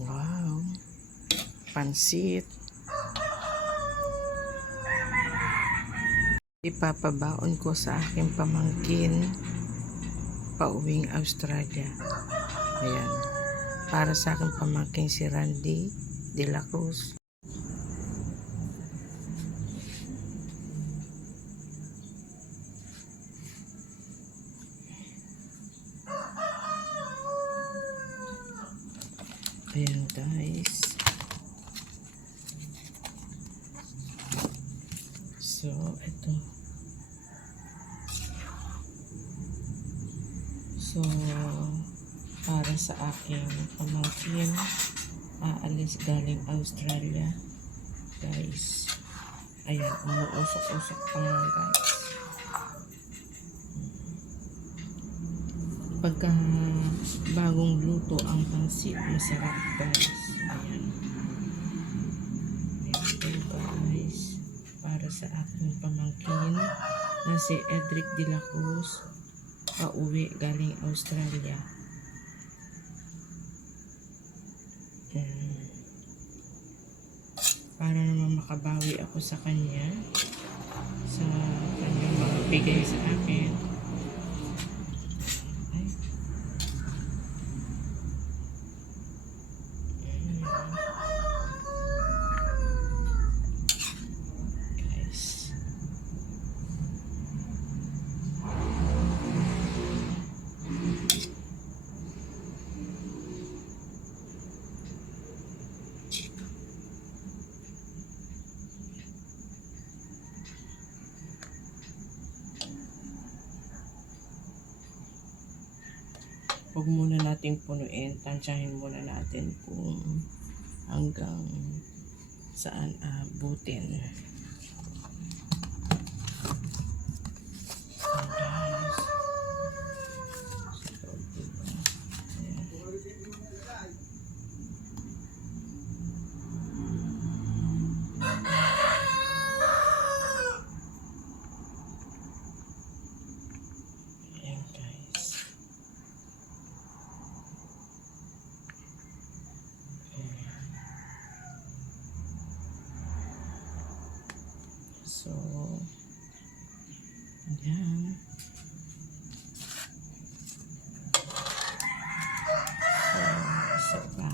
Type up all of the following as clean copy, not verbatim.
Wow. Pansit. Ipapabaon ko sa aking pamangkin pauwing Australia. Ayan. Para sa aking pamangkin si Randy de la Cruz. Ayan guys. So, ito. So, para sa aking pamangkin, aalis galing Australia. Guys. Ayan, umuusok-usok pa nga guys. Pagka bagong luto ang pansit, masarap guys. Ayan. Ito guys. Para sa aking pamangkin na si Edric de la Cruz, pauwi galing Australia. Para naman makabawi ako sa kanya, sa kanyang mga bigay sa akin. Huwag muna natin punuin, tansyahin muna natin kung hanggang saan abutin. So, yan. So, isa pa.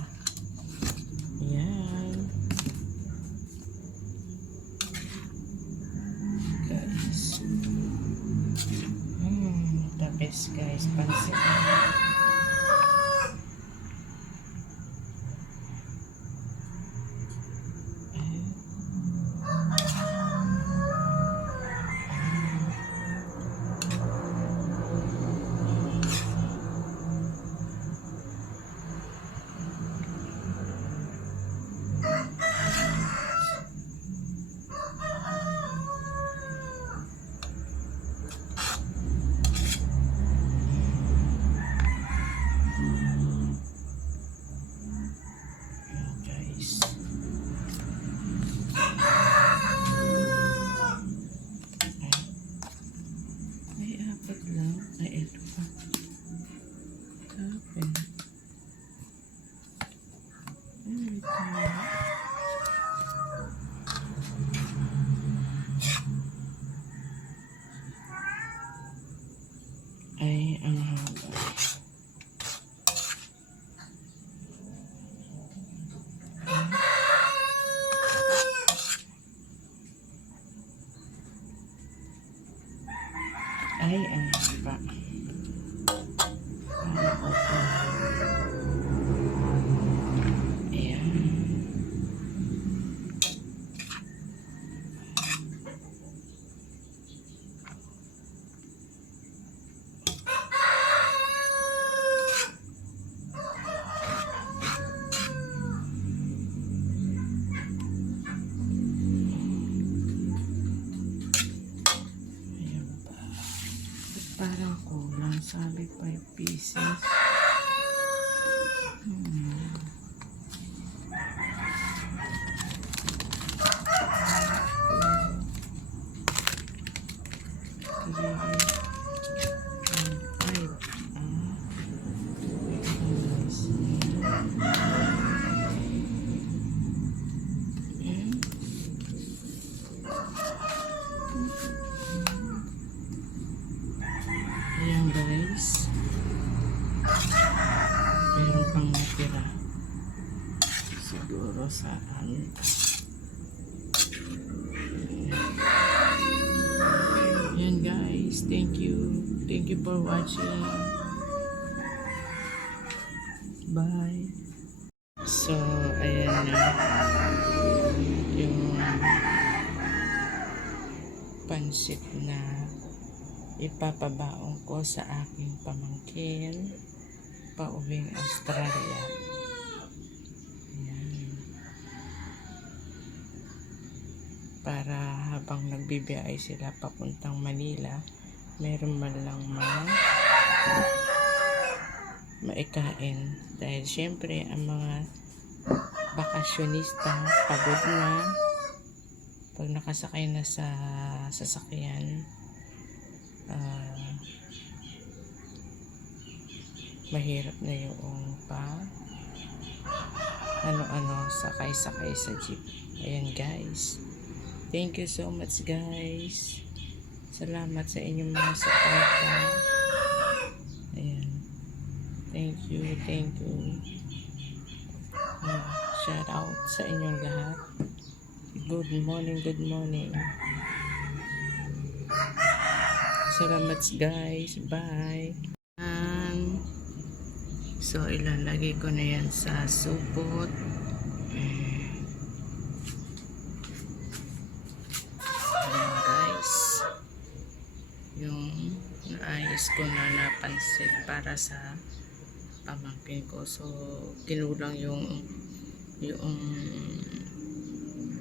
Yan. Guys. The best guys. Pansit. Ay, ang haba. Ay, ang haba. pang natira. Siguro sa ano. Yan guys, thank you. Thank you for watching. Bye. So, ayan na. Yung pansit na ipapabaon ko sa aking pamangkin pauwing Australia. Ayan. Para habang nagbibiyahe sila papuntang Manila, meron man lang maikain. Dahil syempre ang mga bakasyonista pagod na pag nakasakay na sa sasakyan. Mahirap na yung ano-ano sakay-sakay sa jeep. Ayan guys, thank you so much guys, salamat sa inyong mga suporta. Ayan, thank you. Shout out sa inyong lahat. Good morning. Salamat guys, bye. So ilalagay ko na yan sa supot. Ayan guys, yung naayos ko na napansin para sa pamangkin ko. So kinulang yung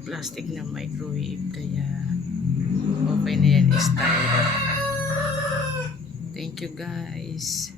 plastic na microwave, kaya okay na yan, styro. Thank you guys.